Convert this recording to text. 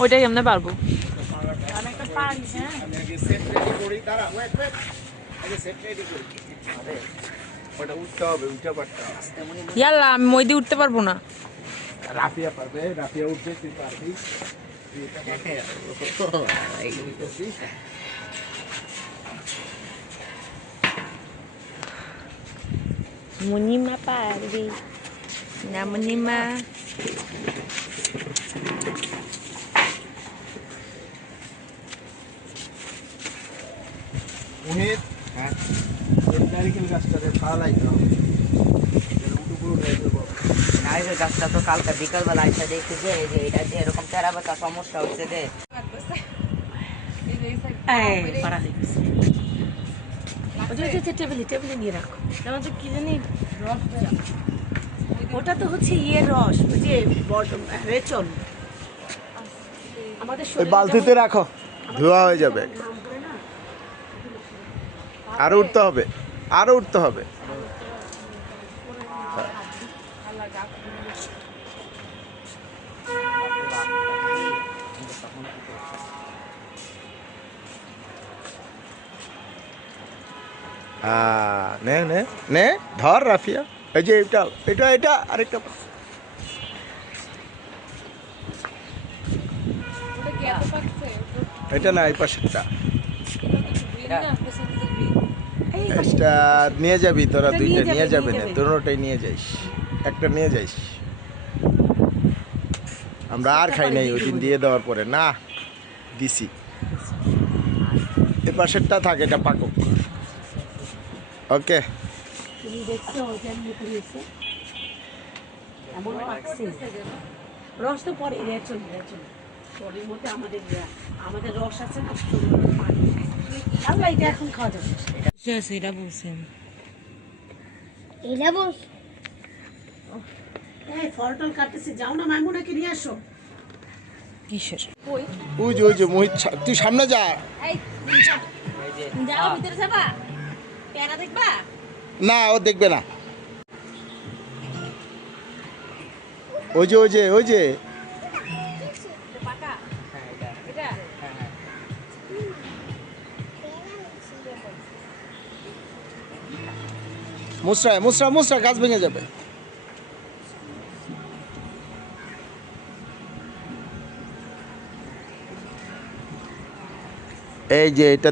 ওইটাই আমরা পারবো। ইয়াল্লা আমি মই দিয়ে উঠতে পারবো না। রাফিয়া পারবে, রাফিয়া উঠবে, তুই পারবি। মুনিমা পারবি না মুনিমা। মোহিত, হ্যাঁ, নারিকেল গাছটাতে ফালাইতে হবে। নারিকেল গাছটা তো কালকে বিকালবেলা এসে দেখছি যে এটা যে এরকম তেরা বেকা সমস্যা হচ্ছে যে টেবিলে নিয়ে রাখো। যেমন তো কি জানি ওটা তো হচ্ছে ইয়ের রস, ওই যে রেচন আমাদের বালতিতে রাখো, ধোয়া হয়ে যাবে। আরো উঠতে হবে, আরো উঠতে হবে। নে নে নে, ধর রাফিয়া। এই যে এটা এটা এটা আরেকটা। এটা না, এই পাশেরটা। এটা নিয়ে যাবি তোরা, দুইটা নিয়ে যাবে না, দুটোটাই নিয়ে যাইস, একটা নিয়ে যাইস। আমরা আর খাই নাই ওই দিন দিয়ে দেওয়ার পরে, না দিছি। এ পাশেরটা থাকে, এটা পাকুক। ওকে, রস তো পরে রেচন পরের মধ্যে আমাদের রস আছে না, আল্লাহ এটা এখন খাওয়া যাবে। এটা বলছেন এটা বল। এই ফল টল কাটতেছি, যাও না মাইমুনাকে নিয়ে আসো। কিসের ওই যে ওই যে মোহিত, তুই সামনে যা। যাও ভিতরে যাবা, পেয়ারা দেখবা? না, ও দেখবে না। ওই যে ওই যে ওই যে মুসরা মুসরা মুসরা, গাছ ভেঙে যাবে। এই যে এটা